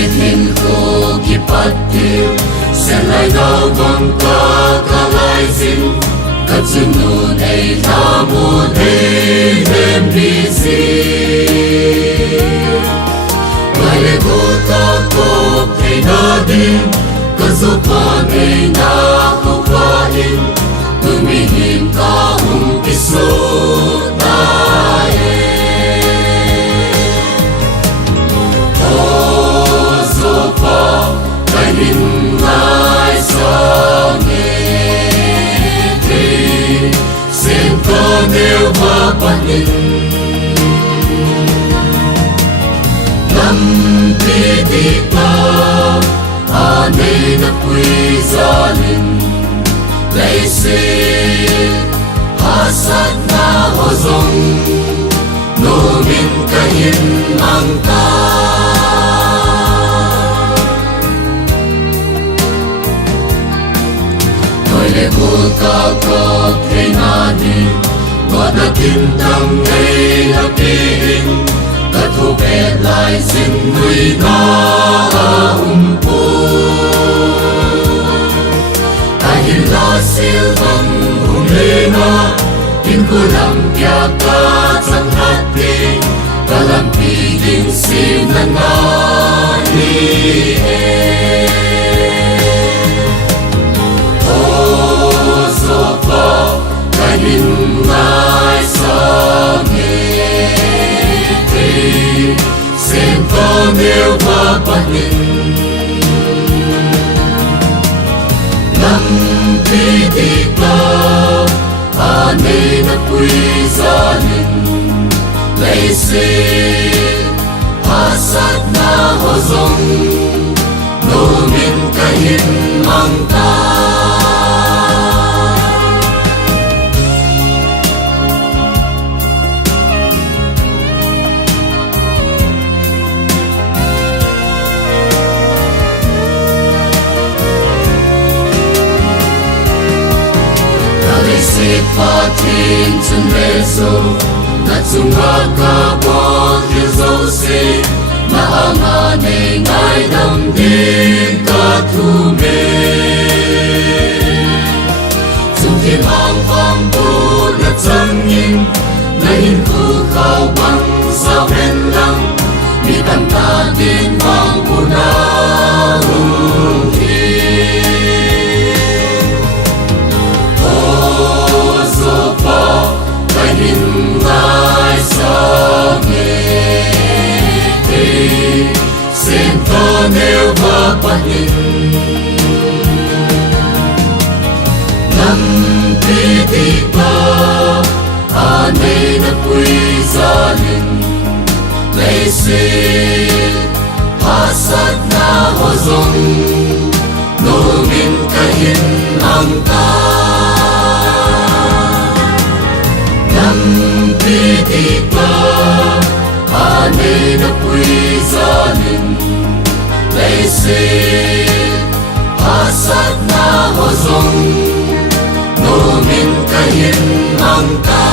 Bitin ko kipatil Selay daw bang kakalaizin Katsunun ay lamun ay lembizin Malagot ako kay nadin Kazupan ay nakukain Tumihim ka umpiso tayo Ozo pa kahin ngay sangit Sinta nil mapanin Nampitik na anay na puizalin Laisik hasad na hozong Numin kahin mangka Toile kulkakot kay nani Madakin tang ngay hapiin Katupet lai sinui na Dahil lasil bang humlena Kinkulang piakat ang hati Kalampiging sinanganiin Ozo pa kahin ngay sangit Sinta nil mapanin Nampitik na anay na puizalin Laisik hasad na hozong Numin kahin mangka Sifatin chun leso Natsungagabot yuzose Maanganay ngay damdin katume Sungkim ang pambulat sangin Nahin kukaw bang sa penlang Mitangkadin bang punahong kahin ngay sangit Sinta nil mapanin Nampitik na anay na puizalin Laisik hasad na hozong Numin kahin mangka Nampitik na anay na puizalin Laisik hasad na hozong Numin kahin mangka